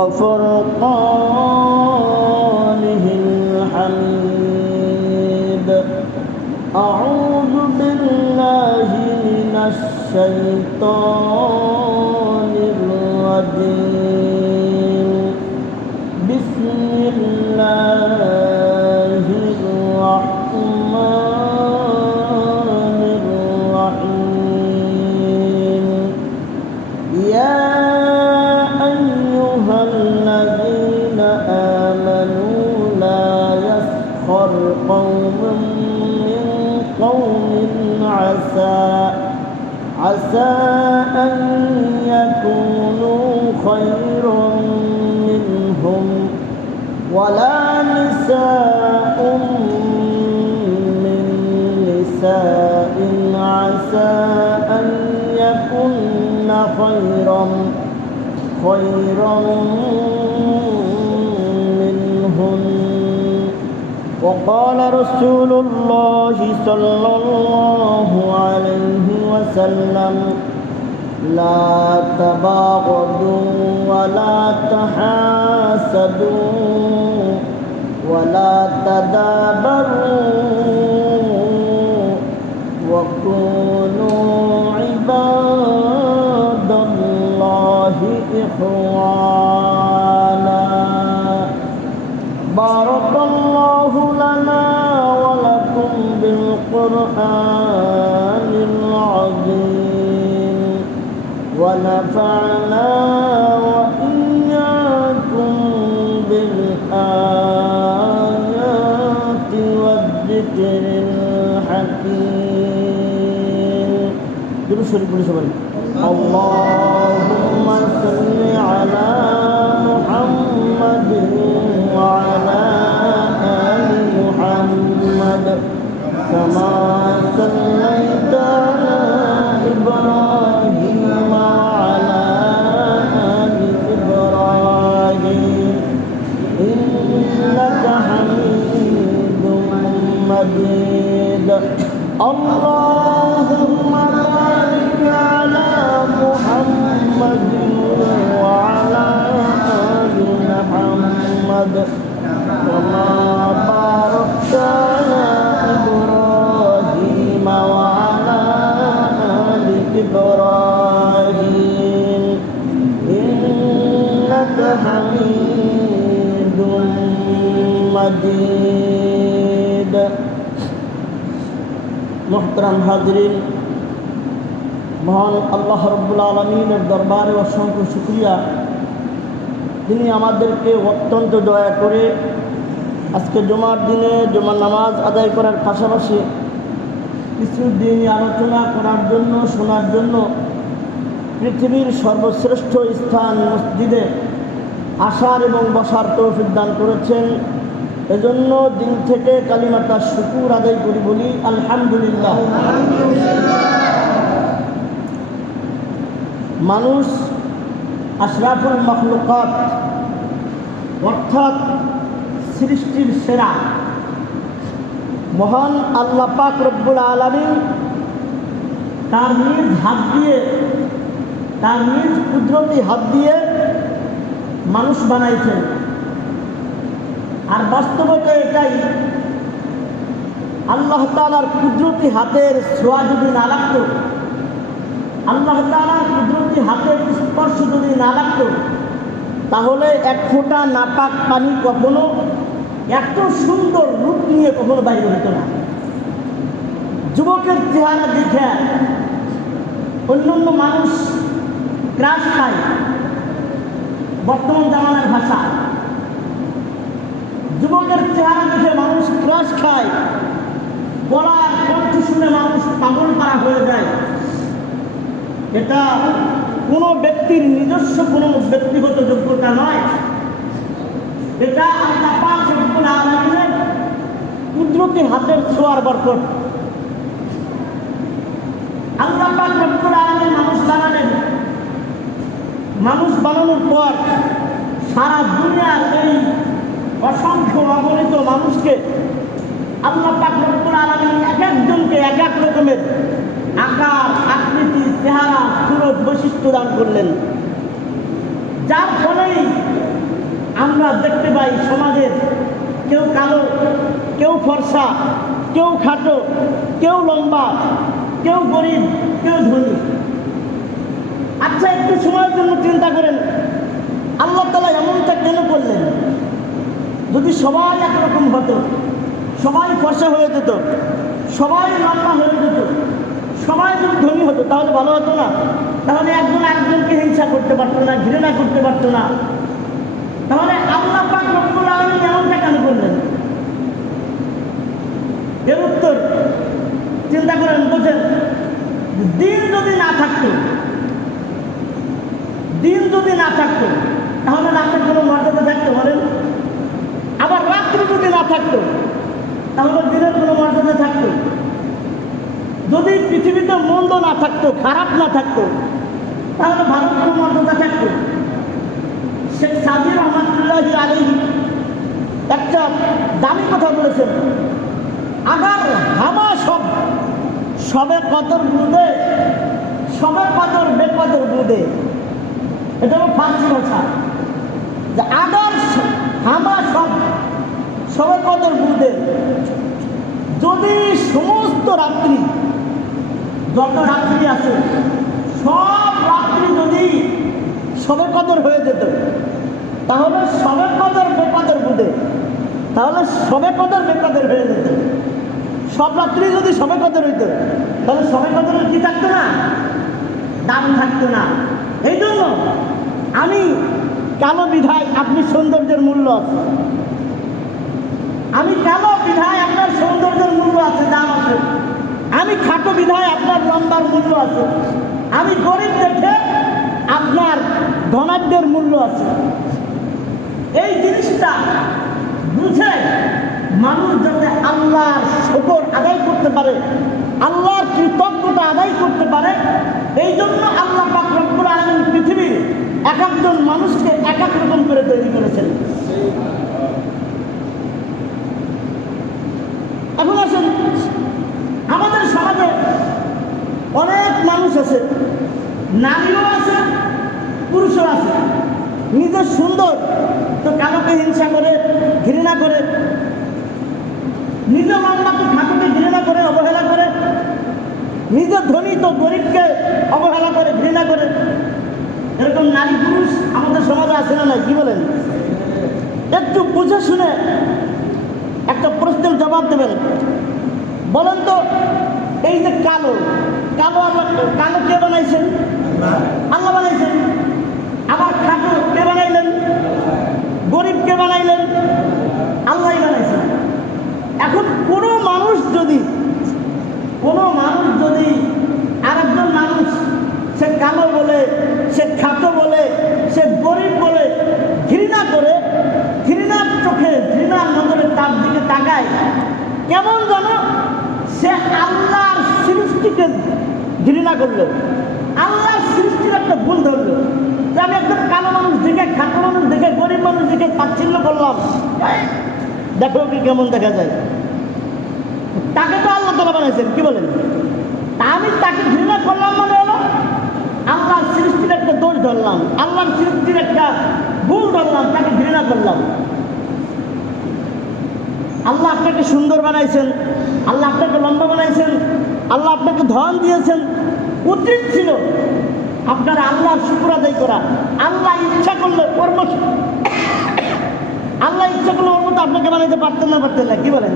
وفرقانه الحميد. أعوذ بالله من الشيطان ولا نساء من نساء عسى أن يكن خيرا خيرا منهن. وقال رسول الله صلى الله عليه وسلم لا تباغضوا ولا تحاسدوا ولا تدابروا وكونوا عباد الله إخوانا. بارك الله لنا ولكم بالقرآن. ونفعنا وإياكم بالآيات والذكر الحكيم. سبيل اللهم صل على مجيد মোহতরাম হাজরিন মহান আল্লাহ রব্বুল আলমিনের দরবারে অসংখ্য শুক্রিয়া তিনি আমাদেরকে অত্যন্ত দয়া করে আজকে জমার দিনে জমার নামাজ আদায় করার পাশাপাশি কিছু দিন আলোচনা করার জন্য শোনার জন্য পৃথিবীর সর্বশ্রেষ্ঠ স্থান মসজিদে আসার এবং বসার তৌফিক দান করেছেন এজন্য দিন থেকে কালিমাতা শুকুর আদায় করি বলি, আলহামদুলিল্লাহ। মানুষ আশরাফুল মখলুকাত, অর্থাৎ সৃষ্টির সেরা, মহান আল্লাহ পাক রব্বুল আলমী তার নিজ হাত দিয়ে, তার নিজ কুদরতি হাত দিয়ে মানুষ বানাইছেন। আর বাস্তবতা এটাই। আল্লাহ তালার কুদরতি হাতের ছোঁয়া যদি না লাগত, আল্লাহ তালার কুদরতি হাতের স্পর্শ যদি না লাগত, তাহলে এক ফোঁটা নাপাক পানি কখনো এত সুন্দর রূপ নিয়ে কখনো বাইরে হতো না। যুবকের চেহারা দেখে অন্য অন্য মানুষ ক্রাশ খায়। বর্তমান জামানার ভাষা। যুবকের চেহারা দেখে মানুষ ক্রাশ খায়। গলার কণ্ঠ শুনে মানুষ পাগল পারা হয়ে যায়। এটা কোনো ব্যক্তির নিজস্ব কোনো ব্যক্তিগত যোগ্যতা নয়। এটা আল্লাহ পাক কুদরতি হাতের ছোঁয়ার বরকত। আল্লাহ পাক রব্বুল আলামিন মানুষ বানালেন। মানুষ বানানোর পর সারা দুনিয়ার এই অসংখ্য অগণিত মানুষকে আল্লাহ পাক রব্বুল এক একজনকে এক এক রকমের আকার, আকৃতি, চেহারা, সুরত, বৈশিষ্ট্য দান করলেন। যার ফলেই আমরা দেখতে পাই সমাজের কেউ কালো, কেউ ফর্সা, কেউ খাটো, কেউ লম্বা, কেউ গরিব, কেউ ধনী। আচ্ছা একটু সময়ের জন্য চিন্তা করেন। আল্লাহ তালা এমনটা কেন করলেন? যদি সবাই একরকম হতো, সবাই ফর্সা হয়ে যেত, সবাই লম্বা হয়ে যেত, সবাই যদি ধনী হতো, তাহলে ভালো হতো না। তাহলে একজন একজনকে হিংসা করতে পারতো না, ঘৃণা করতে পারতো না। তাহলে আল্লাহ পাক রব্বুল আলামিন এমনটা কেন করলেন? এর উত্তর চিন্তা করেন, বোঝেন, দিন যদি না থাকতো, দিন যদি না থাকতো, তাহলে রাতের কোনো মর্যাদা থাকতো বলেন? আবার রাত্রি যদি না থাকতো, তাহলে দিনের কোনো মর্যাদা থাকতো। যদি পৃথিবীতে মন্দ না থাকতো, খারাপ না থাকতো, তাহলে ভালো কোনো মর্যাদা থাকতো। শেখ সাজির রহমতুল্লাহ আলী একটা দামি কথা বলেছেন, আগার হামা সব, সবে কদর বুদে, সবে কদর বেকদর বুদে। এটা হলো ফার্সি ভাষা। যে আগার হামা সব কদর বুদে যদি সমস্ত রাত্রি, যত রাত্রি আছে, সব রাত্রি যদি সবে কদর হয়ে যেত, তাহলে সবে কদর বেকদর বুঝে তাহলে সবে কদর বেকদর হয়ে যেত। সব রাত্রি যদি সবে কদর হইতো, তাহলে সবে কদরের কি থাকতো না? দাম থাকতো না। এই জন্য আমি কালো বিধায় আপনি সৌন্দর্যের মূল্য আছে? আমি কালো বিধায় আপনার সৌন্দর্যের মূল্য আছে দাম আছে? আমি খাটো বিধায় আপনার লম্বার মূল্য আছে। আমি গরিব দেখে আপনার ধনাঢ্যের মূল্য আছে। এই জিনিসটা বুঝে মানুষ যাতে আল্লাহর শকর আদায় করতে পারে, আল্লাহর কৃতজ্ঞতা আদায় করতে পারে, এই জন্য আল্লাহ পাক রব্বুল আলামিন পৃথিবীর এক একজন মানুষকে এক এক রকম করে তৈরি করেছেন। এখন আসেন, আমাদের সমাজে অনেক মানুষ আছে, নারীও আছে, পুরুষও আছে। নিজে সুন্দর, তো কালোকে হিংসা করে, ঘৃণা করে নিজে মামলা তো ঠাকুরকে ঘৃণা করে, অবহেলা করে নিজে ধনী তো গরিবকে অবহেলা করে, ঘৃণা করে এরকম নারী পুরুষ আমাদের সমাজে আছে না নাই? কি বলেন? একটু বুঝে শুনে একটা প্রশ্নের জবাব দেবেন। বলেন তো, এই যে কালো কালো আল্লাহ, কালো কে বানাইছেন? আল্লাহ বানাইছেন। আবার খাটো কে বানাইলেন? গরিব কে বানাইলেন? আল্লাহ বানাইছেন। এখন কোনো মানুষ যদি, কোনো মানুষ যদি আরেকজন মানুষ সে কালো বলে, সে খাটো বলে, সে গরিব বলে, ঘৃণা করে ঘৃণার চোখে ঘৃণার নজরে তার দিকে তাকায়। কেমন যেন সে আল্লাহর সৃষ্টিকে ঘৃণা করল। আল্লাহর সৃষ্টির একটা ভুল ধরলো। যে আমি একদম কালো মানুষ দেখে, খাটো মানুষ দেখে, গরিব মানুষ দেখে তাচ্ছিল্য করলাম। দেখো কি কেমন দেখা যায়। তাকে তো আল্লাহ তালা বানাইছেন কি বলেন? আমি তাকে ঘৃণা করলাম মানে সৃষ্টির একটা দোষ ধরলাম, আল্লাহর সৃষ্টির একটা ভুল ধরলাম, তাকে ঘৃণা করলাম। আল্লাহ আপনাকে সুন্দর বানাইছেন, আল্লাহ আপনাকে লম্বা বানাইছেন, আল্লাহ আপনাকে ধন দিয়েছেন উচিত ছিল। আপনার আল্লাহর শুক্র আদায় করা, আল্লাহ ইচ্ছা করলে কর্ম আল্লাহ ইচ্ছা করলে ওর মতো আপনাকে বানাইতে পারতেন না পারতেন না, কি বলেন?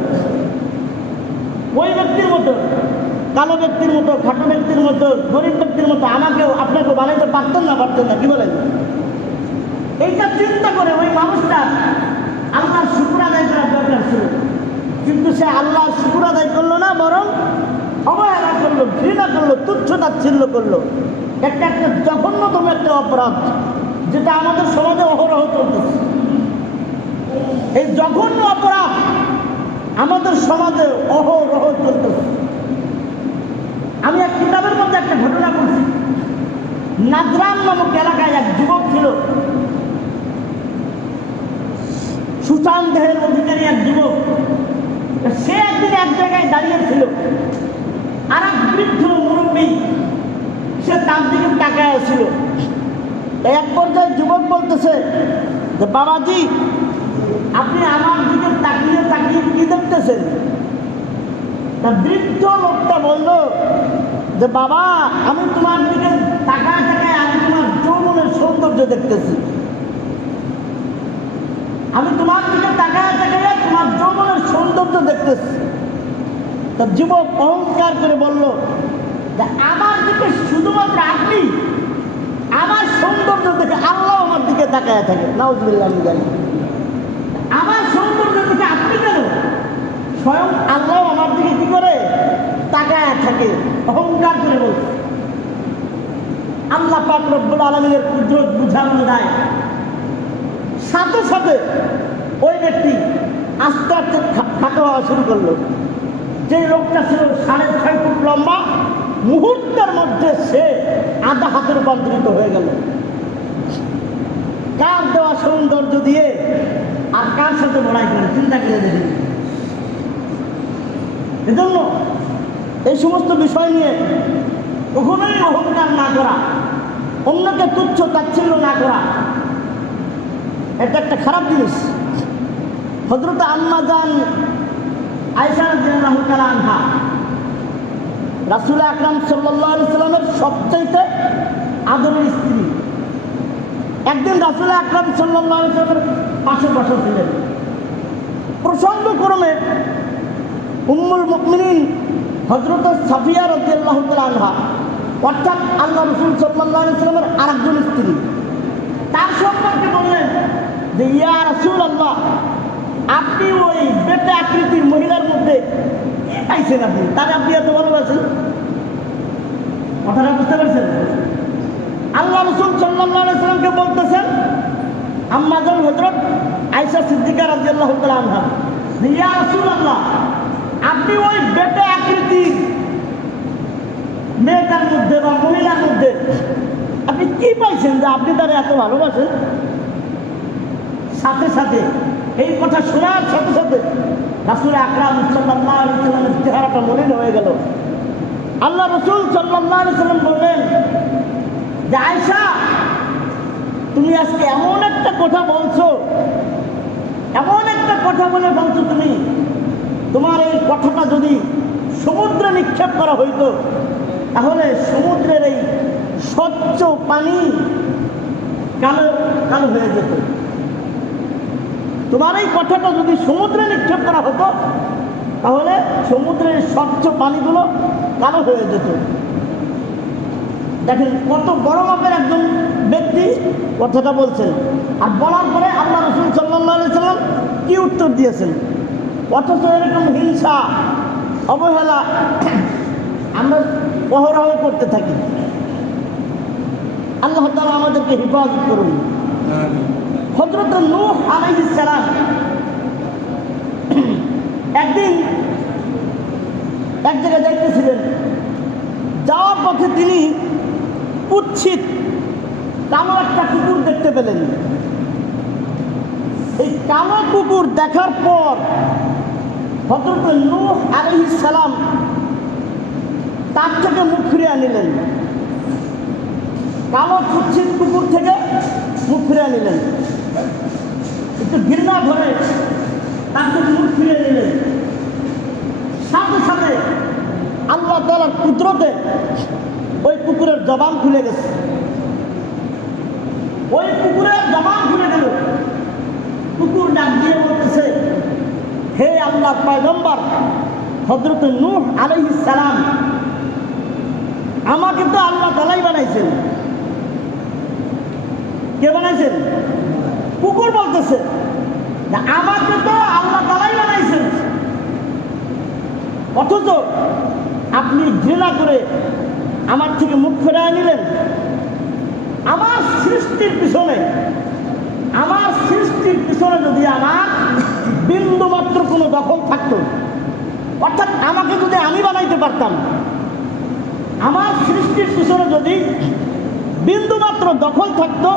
ওই ব্যক্তির মতো, কালো ব্যক্তির মতো খাটো ব্যক্তির মতো, গরিব ব্যক্তির মতো আমাকেও, আপনাকে বানাইতে পারতেন না পারতেন না, কি বলেন? এইটা চিন্তা করে ওই মানুষটা আল্লাহর শুকুর আদায় করার দরকার ছিল। কিন্তু সে আল্লাহ শুকুর আদায় করল না, বরং অবহেলা করল, ঘৃণা করল, তুচ্ছ তাচ্ছিল্য করল। একটা একটা জঘন্যতম একটা অপরাধ, যেটা আমাদের সমাজে অহরহ চলতেছে। এই জঘন্য অপরাধ আমাদের সমাজে অহরহ চলতেছে। আমি এক কিতাবের মধ্যে একটা ঘটনা বলছি নাজরান নামক এলাকায় এক যুবক ছিল। সুশান দেহের অধিকারী এক যুবক। সে একদিন এক জায়গায় দাঁড়িয়েছিল আর এক বৃদ্ধ মুরব্বী, সে তার দিকে তাকায় ছিল। এক পর্যায়ে যুবক বলতেছে যে, বাবাজি আপনি আমার দিকে তাকিয়ে তাকিয়ে কি দেখতেছেন? তা বৃদ্ধ লোকটা বলল যে, বাবা, আমি তোমার দিকে তাকায় তাকায় আমি তোমার যৌবনের সৌন্দর্য দেখতেছি। আমি তোমার দিকে তাকায় তাকায় তোমার যৌবনের সৌন্দর্য দেখতেছি। তা যুবক অহংকার করে বলল যে, আমার দিকে শুধুমাত্র আপনি আমার সৌন্দর্য দেখে আল্লাহ আমার দিকে তাকায় থাকে নাউজবিল্লাহ, আমি জানি। সৌন্দর্য আপনি কেন স্বয়ং আল্লাহ আমার দিকে কি করে তাকায় থাকে, অহংকার করে বলছে। আল্লাহ পাক রব্বুল আলমীর কুদরত বুঝানো যায় সাথে সাথে ওই ব্যক্তি আস্তে আস্তে খাটো হওয়া শুরু করল। যে লোকটা ছিল সাড়ে ছয় ফুট লম্বা, মুহূর্তের মধ্যে সে আধা হাতে রূপান্তরিত হয়ে গেল। কার দেওয়া সৌন্দর্য দিয়ে আর কার সাথে লড়াই করে? চিন্তা করে দেখি এজন্য এই সমস্ত বিষয় নিয়ে কখনোই অহংকার না করা, অন্যকে তুচ্ছ তাচ্ছিল্য না করা, এটা একটা খারাপ জিনিস। হজরত আম্মা যান আয়সা রাহুল আনহা, রাসুল আকরাম সাল্লাহ সাল্লামের সবচাইতে আদরের স্ত্রী। একদিন রাসুল আকরাম সাল্লামের পাশে বসে ছিলেন প্রসঙ্গক্রমে উম্মুল মুকমিনিন হজরত সাফিয়া রদিয়াল্লাহ আনহা, অর্থাৎ আল্লাহ রসুল সাল্লাহ সাল্লামের আরেকজন স্ত্রী, তার সম্পর্কে বললেন যে, ইয়া রসুল আল্লাহ আপনি ওই বেটে আকৃতির মহিলার মধ্যে পাইছেন আপনি? তার আপনি এত ভালোবাসেন? কথাটা বুঝতে পারছেন? আল্লাহ রসুল সাল্লাহ সাল্লামকে বলতেছেন আম্মাজন হজরত আয়সা সিদ্দিকা রাজি আল্লাহ রসুল আল্লাহ আপনি ওই বেটে আকৃতির মেয়েটার মধ্যে বা মহিলার মধ্যে আপনি কি পাইছেন যে আপনি তারা এত ভালোবাসেন? সাথে সাথে এই কথা শোনার সাথে সাথে রাসুল আকরাম সাল্লাহ আলি সাল্লামের চেহারাটা মলিন হয়ে গেল। আল্লাহ রসুল সাল্লাহ সাল্লাম বললেন যে তুমি আজকে এমন একটা কথা বলছো, এমন একটা কথা বলে বলছো তুমি, তোমার এই কথাটা যদি সমুদ্রে নিক্ষেপ করা হইতো, তাহলে সমুদ্রের এই স্বচ্ছ পানি কালো কালো হয়ে যেত। তোমার এই কথাটা যদি সমুদ্রে নিক্ষেপ করা হতো, তাহলে সমুদ্রের স্বচ্ছ পানিগুলো কালো হয়ে যেত। দেখেন কত বড় মাপের একজন ব্যক্তি কথাটা বলছেন। আর বলার পরে আল্লাহ রসুল সাল্লাহ সাল্লাম কি উত্তর দিয়েছেন? অথচ এরকম হিংসা অবহেলা আমরা অহরহ করতে থাকি। আল্লাহ তালা আমাদেরকে হেফাজত করুন। হজরত নূহ আলাইহিস সালাম একদিন এক জায়গায় যাইতেছিলেন। যাওয়ার পথে তিনি কুৎসিত। কালো একটা কুকুর দেখতে পেলেন। এই কালো কুকুর দেখার পর হজরত নূহ আলহি সালাম তার থেকে মুখ ফিরিয়ে নিলেন কালো কুৎসিত কুকুর থেকে মুখ ফিরিয়ে নিলেন একটু ঘৃণা ধরে তার থেকে মুখ ফিরিয়ে নিলেন সাথে সাথে আল্লাহ তালার কুদরতে ওই পুকুরের জবান খুলে গেছে। ওই পুকুরের জবান খুলে গেল পুকুর ডাক দিয়ে বলতেছে, হে আল্লাহ পয়গম্বর হজরত নূহ আলাইহিস সালাম, আমাকে তো আল্লাহ তালাই বানাইছেন। কে বানাইছেন? কুকুর বলতেছে আমাকে তো আল্লাহ তালাই বানাইছেন। অথচ আপনি ঘৃণা করে আমার থেকে মুখ ফেরায় নিলেন। আমার সৃষ্টির পিছনে, আমার সৃষ্টির পিছনে যদি আমার বিন্দু মাত্র কোনো দখল থাকতো, অর্থাৎ আমাকে যদি আমি বানাইতে পারতাম, আমার সৃষ্টির পিছনে যদি বিন্দু মাত্র দখল থাকতো,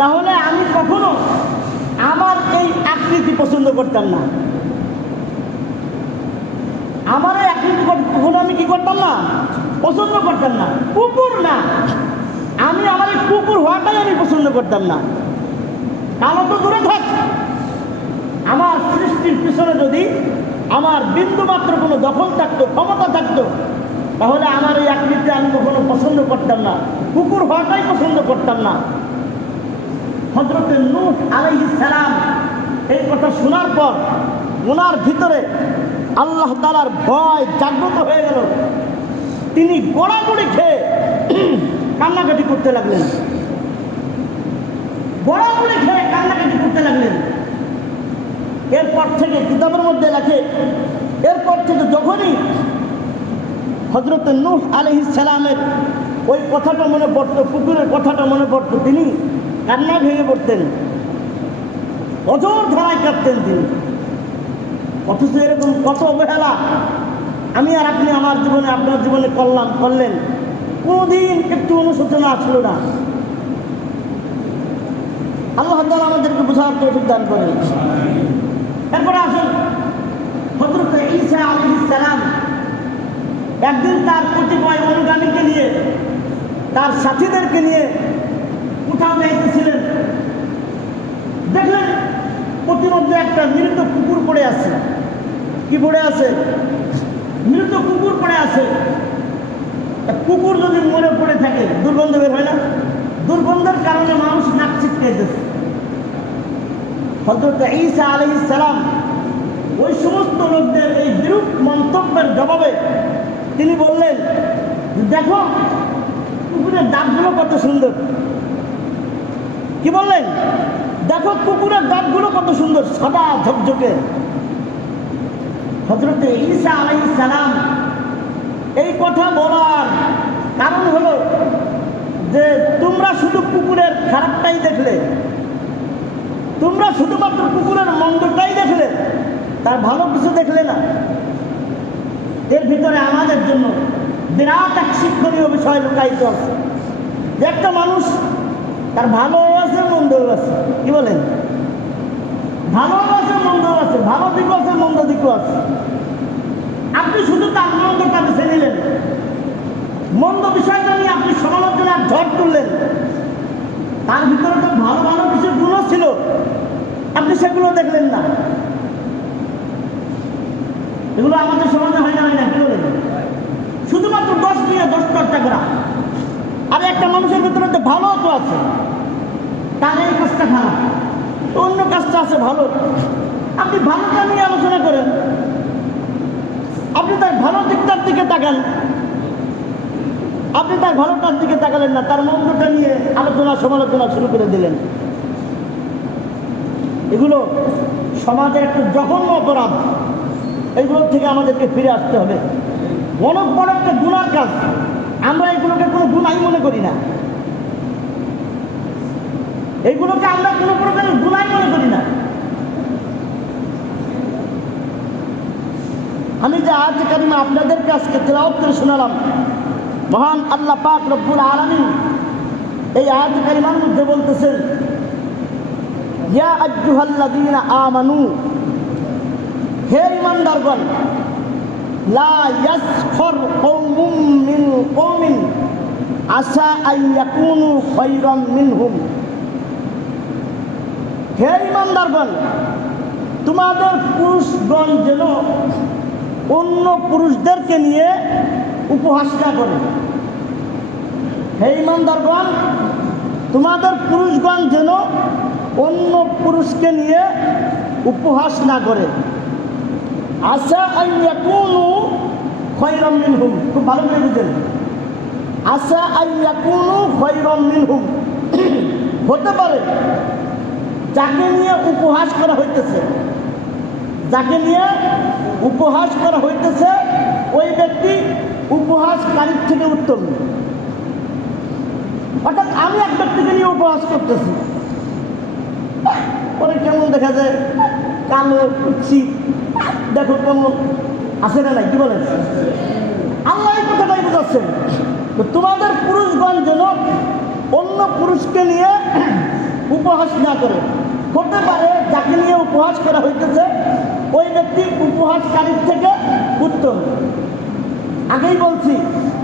তাহলে আমি কখনো আমার এই আকৃতি পছন্দ করতাম না। আমার এই আকৃতি কর- কখনো আমি কি করতাম না? পছন্দ করতাম না। কুকুর না। আমি আমার কুকুর হওয়াটাই আমি পছন্দ করতাম না। কালো তো দূরে থাক। আমার সৃষ্টির পিছনে যদি আমার বিন্দু মাত্র কোনো দখল থাকতো, ক্ষমতা থাকতো, তাহলে আমার এই আকৃতি আমি কখনো পছন্দ করতাম না। কুকুর হওয়াটাই পছন্দ করতাম না। হজরত নূহ আলাইহিস সালাম এই কথা শোনার পর, ওনার ভিতরে আল্লাহ তালার ভয় জাগ্রত হয়ে গেল। তিনি গড়াগড়ি খেয়ে কান্নাকাটি করতে লাগলেন। গড়াগড়ি খেয়ে কান্নাকাটি করতে লাগলেন। এরপর থেকে কিতাবের মধ্যে লেখে, এরপর থেকে যখনই হজরত নূহ আলহি সালামের ওই কথাটা মনে পড়তো পুকুরের কথাটা মনে পড়তো, তিনি কান্না ভেঙে পড়তেন। অজর ধারায় কাঁদতেন তিনি। অথচ এরকম কত অবহেলা। আমি আর আপনি আমার জীবনে, আপনার জীবনে করলাম, করলেন। কোনোদিন একটু অনুশোচনা আসলো না। আল্লাহ তাআলা আমাদেরকে বোঝার তৌফিক দান করেন। এরপরে আসুন একদিন তার কতিপয় অনুগামীকে নিয়ে, তার সাথীদেরকে নিয়ে কোথাও যাইতেছিলেন। দেখলেন প্রতিমধ্যে একটা মৃত কুকুর পড়ে আছে। কি পড়ে আছে? মৃত কুকুর পড়ে আছে। কুকুর যদি মরে পড়ে থাকে, দুর্গন্ধ বের হয় না? দুর্গন্ধের কারণে মানুষ নাক ছিটকাইতেছে হজরত ঈসা আলহিস সালাম ওই সমস্ত লোকদের এই বিরূপ মন্তব্যের জবাবে তিনি বললেন, দেখো, কুকুরের দাঁতগুলো কত সুন্দর। কি বললেন? দেখো, কুকুরের দাঁতগুলো কত সুন্দর, সাদা ঝকঝকে। হজরতে ঈসা আলাই সালাম, এই কথা বলার কারণ হলো যে তোমরা শুধু কুকুরের খারাপটাই দেখলে, তোমরা শুধুমাত্র কুকুরের মন্দটাই দেখলে, তার ভালো কিছু দেখলে না। এর ভিতরে আমাদের জন্য বিরাট এক শিক্ষণীয় বিষয় লুকায়িত আছে। যে একটা মানুষ তার ভালো আছে, মন্দও আছে, কি বলেন? ভালো আছে, মন্দ আছে, ভালো দিকও আছে, মন্দ দিকও আছে। আপনি শুধু তার মন্দটা বেছে নিলেন। মন্দ বিষয়টা নিয়ে আপনি সমালোচনার ঝড় তুললেন। তার ভিতরে তো ভালো ভালো কিছু গুণও ছিল। আপনি সেগুলো দেখলেন না। এগুলো আমাদের সমাজে হয় না হয় না, কি শুধুমাত্র দশ নিয়ে দশ চর্চা করা। আর একটা মানুষের ভিতরে তো ভালো তো আছে। তার এই কাজটা খারাপ। অন্য কাজটা আছে ভালো। আপনি ভালোটা নিয়ে আলোচনা করেন। আপনি তার ভালো দিকটার দিকে তাকান। আপনি তার ভালোটার দিকে তাকালেন না, তার মন্দটা নিয়ে আলোচনা, সমালোচনা শুরু করে দিলেন। এগুলো সমাজের একটা জঘন্য অপরাধ। এগুলোর থেকে আমাদেরকে ফিরে আসতে হবে। অনেক বড় একটা গুণার কাজ। আমরা এগুলোকে কোনো গুণাই মনে করি না। এইগুলোকে আমরা কোনো প্রকারের গুণাই মনে করি না। আমি যে আজ কারিমা আপনাদেরকে আজকে তেলাওয়াত করে শোনালাম, মহান আল্লাহ পাক রব্বুল আলামিন এই আয়াত কারিমার মধ্যে বলতেছেন, ইয়া আজ্জুহাল্লাযীনা আমানু, হে ইমানদারগণ লা ইয়াসখর কওমুম মিন কওমিন আসা আন ইয়াকুনু খায়রাম মিনহুম। হে ইমানদারগণ, তোমাদের পুরুষগণ যেন অন্য পুরুষদেরকে নিয়ে উপহাস না করে। হে ইমানদারগণ, তোমাদের পুরুষগণ যেন অন্য পুরুষকে নিয়ে উপহাস না করে। আশা আইয়াকুনু খয়রাম মিনহুম। খুব ভালো করে বুঝেন। আশা আইয়াকুনু খয়রাম মিনহুম। হতে পারে যাকে নিয়ে উপহাস করা হইতেছে, যাকে নিয়ে উপহাস করা হইতেছে, ওই ব্যক্তি উপহাসকারীর থেকে উত্তম। অর্থাৎ আমি এক ব্যক্তিকে নিয়ে উপহাস করতেছি। পরে কেমন দেখা যায়, কালো কুচ্ছি দেখো কেমন আছে না নাই, কি বলেন? আল্লাহ এই কথাটাই বোঝাচ্ছেন তোমাদের পুরুষগণ যেন অন্য পুরুষকে নিয়ে উপহাস না করে। হতে পারে যাকে নিয়ে উপহাস করা হইতেছে, ওই ব্যক্তি উপহাসকারীর থেকে উত্তম আগেই বলছি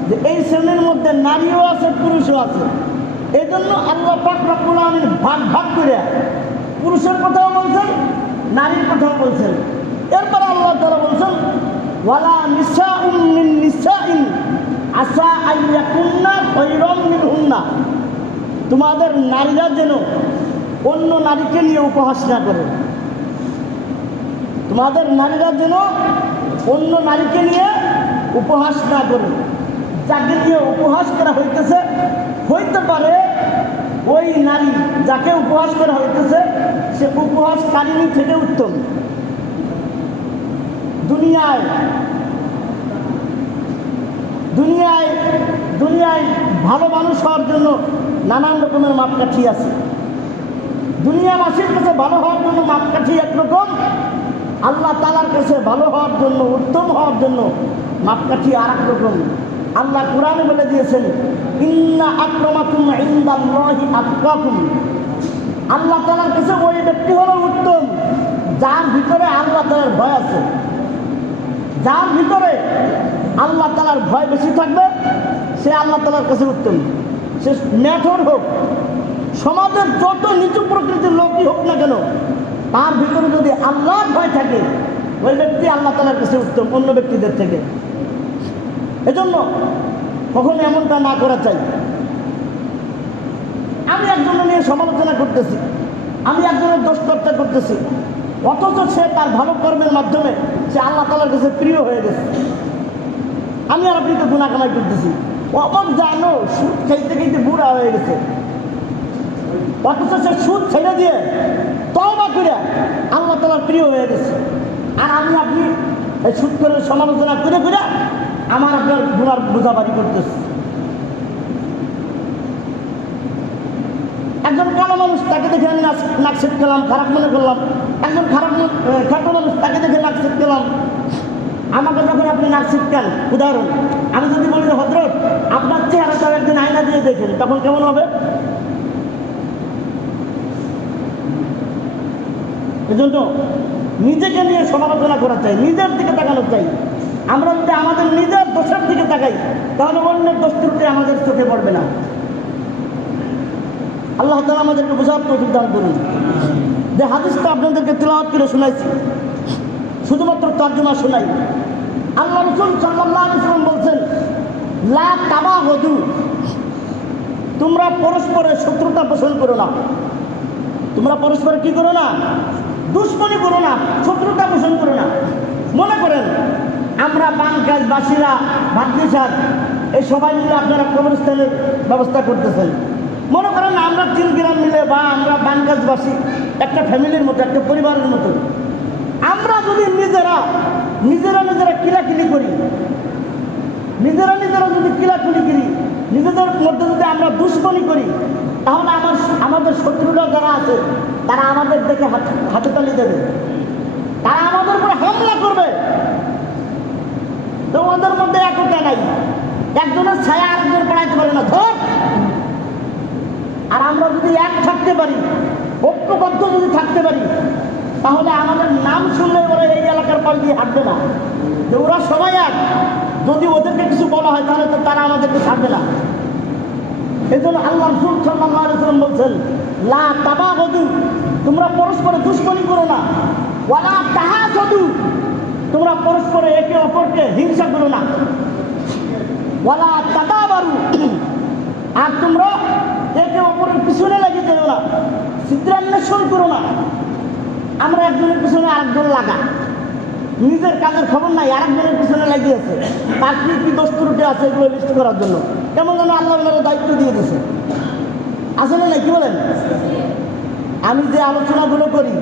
যে এই শ্রেণির মধ্যে নারীও আছে, পুরুষও আছে। এই জন্য আল্লাহ পাক আলামিন ভাগ ভাগ করে পুরুষের কথাও বলছেন, নারীর কথাও বলছেন। এরপরে আল্লাহ তারা বলছেন আইয়াকুন্না খৈরম মিনহুন্না। তোমাদের নারীরা যেন অন্য নারীকে নিয়ে উপহাস না করে। তোমাদের নারীরা যেন অন্য নারীকে নিয়ে উপহাস না করে। যাকে নিয়ে উপহাস করা হইতেছে, হইতে পারে ওই নারী যাকে উপহাস করা হইতেছে, সে উপহাসকারিণী থেকে উত্তম। দুনিয়ায় দুনিয়ায় দুনিয়ায় ভালো মানুষ হওয়ার জন্য নানান রকমের মাপকাঠি আছে। দুনিয়াবাসীর কাছে ভালো হওয়ার জন্য মাপকাঠি একরকম আল্লাহ তালার কাছে ভালো হওয়ার জন্য, উত্তম হওয়ার জন্য মাপকাঠি আর এক রকম। আল্লাহ কোরআনে বলে দিয়েছেন, ইন্না আক্রমাকুম ইন্দাল্লাহি আল্লাহ তালার কাছে ওই ব্যক্তি হলো উত্তম, যার ভিতরে আল্লাহ তালার ভয় আছে। যার ভিতরে আল্লাহ তালার ভয় বেশি থাকবে, সে আল্লাহ তালার কাছে উত্তম। সে ম্যাথর হোক সমাজের যত নিচু প্রকৃতির লোকই হোক না কেন, তার ভিতরে যদি আল্লাহর ভয় থাকে, ওই ব্যক্তি আল্লাহ তালার কাছে উত্তম, অন্য ব্যক্তিদের থেকে। এজন্য কখনো এমনটা না করা চাই। আমি একজনের নিয়ে সমালোচনা করতেছি, আমি একজনের দোষ চর্চা করতেছি, অথচ সে তার ভালো কর্মের মাধ্যমে সে আল্লাহ তালার কাছে প্রিয় হয়ে গেছে। আমি আর আপনি তো গুণা কামাই করতেছি। অবাক জানো, সুদ খাইতে খাইতে বুড়া হয়ে গেছে। অথচ সে সুদ ছেড়ে দিয়ে তবা করে আল্লাহ তালার প্রিয় হয়ে গেছে। আর আমি আপনি এই সুদ করে সমালোচনা করে করে আমার আপনার গুণার বোঝাবাড়ি করতেছি। একজন কালো মানুষ তাকে দেখে আমি নাক নাক সেট খারাপ মনে করলাম। একজন খারাপ খাটো মানুষ তাকে দেখে নাক সেট করলাম। আমাকে যখন আপনি নাক শিখতেন উদাহরণ, আমি যদি বলি হজরত আপনার চেহারাটা একদিন আয়না দিয়ে দেখেন, তখন কেমন হবে? এজন্য নিজেকে নিয়ে সমালোচনা করা চাই, নিজের দিকে তাকানো চাই। আমরা যদি আমাদের নিজের দোষের দিকে তাকাই, তাহলে অন্যের দোষ ত্রুটি আমাদের চোখে পড়বে না। আল্লাহ তালা আমাদেরকে বোঝার তৌফিক দান করুন। যে হাদিসটা আপনাদেরকে তেলাওয়াত করে শোনাইছি, শুধুমাত্র তর্জমা শোনাই। আল্লাহ রসুল সাল্লাহ ইসলাম বলছেন, লা তাবা হদু তোমরা পরস্পরের শত্রুতা পোষণ করো না। তোমরা পরস্পর কি করো না? দুশ্মনী করো না, শত্রুতা পোষণ করো না। মনে করেন, আমরা বাসীরা ভাগ্নিসার এই সবাই মিলে আপনারা কবরস্থানের ব্যবস্থা করতেছেন। মনে করেন, আমরা তিন গ্রাম মিলে বা আমরা বানগাছবাসী একটা ফ্যামিলির মতো, একটা পরিবারের মতো। আমরা যদি নিজেরা নিজেরা নিজেরা কিলাকিলি করি, নিজেরা নিজেরা যদি কিলাকুলি করি, নিজেদের মধ্যে যদি আমরা দুশ্মনী করি, তাহলে আমার আমাদের শত্রুরা যারা আছে তারা আমাদের দেখে হাত হাতে তালি দেবে। তারা আমাদের উপরে হামলা করবে। তো ওদের মধ্যে একতা নাই। একজনের ছায়া আরেকজন পড়াইতে পারে না। ধর! আর আমরা যদি এক থাকতে পারি, ঐক্যবদ্ধ যদি থাকতে পারি, তাহলে আমাদের নাম শুনলে ওরা এই এলাকার পাশ দিয়ে হাঁটবে না। যে ওরা সবাই এক। যদি ওদেরকে কিছু বলা হয়, তাহলে তো তারা আমাদেরকে ছাড়বে না। এই জন্য আল্লাহ রসুল সাল্লাম বলছেন লা তোমরা পরস্পরে দুশ্মনী করো না। ওয়ালা তাহা সদু তোমরা পরস্পরে একে অপরকে হিংসা করো না। ওয়ালা তাদা বারু আর তোমরা একে অপরের পিছনে লেগে যেও না। চিত্রান্বেষণ করো না। আমরা একজনের পিছনে আরেকজন লাগা। নিজের কাজের খবর নাই, আরেকজনের পিছনে লাগিয়েছে তার কি দোষ ত্রুটি আছে এগুলো লিস্ট করার জন্য? কেমন যেন আল্লাহ দায়িত্ব দিয়ে দিয়েছে। আসলে না, কি বলেন? আমি যে আলোচনাগুলো করি,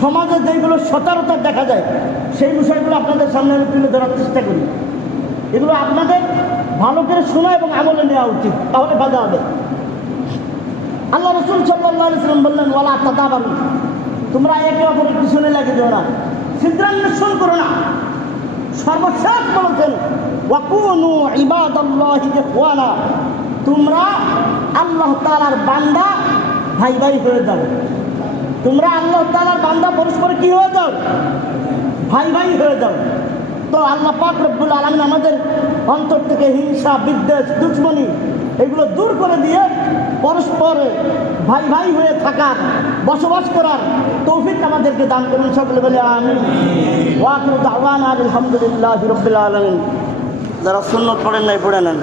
সমাজে যেগুলো সচরাচর দেখা যায়, সেই বিষয়গুলো আপনাদের সামনে আমি তুলে ধরার চেষ্টা করি। এগুলো আপনাদের ভালো করে শোনা এবং আমলে নেওয়া উচিত, তাহলে বাজা হবে। আল্লাহ রসুল সাল্লাম বললেন, ওয়ালা তাতা বারু তোমরা একে অপরের পিছনে লেগে যাও না সিদ্ধান্বেষণ করো না। সর্বশেষ বলেছেন ওয়াকুনু ইবাদাল্লাহি ইখওয়ানা। তোমরা আল্লাহ তাআলার বান্দা, ভাই ভাই হয়ে যাও। তোমরা আল্লাহ তাআলার বান্দা, পরস্পর কি হয়ে যাও? ভাই ভাই হয়ে যাও। তো আল্লাহ পাক রব্বুল আলমিন আমাদের অন্তর থেকে হিংসা, বিদ্বেষ, দুশ্মনী এগুলো দূর করে দিয়ে পরস্পর ভাই ভাই হয়ে থাকার, বসবাস করার তৌফিক আমাদেরকে দান করুন সকলে বলে আমি আলহামদুলিল্লাহ রবিল আলমিন। যারা সুন্নত পড়েন নাই, পড়ে নেন।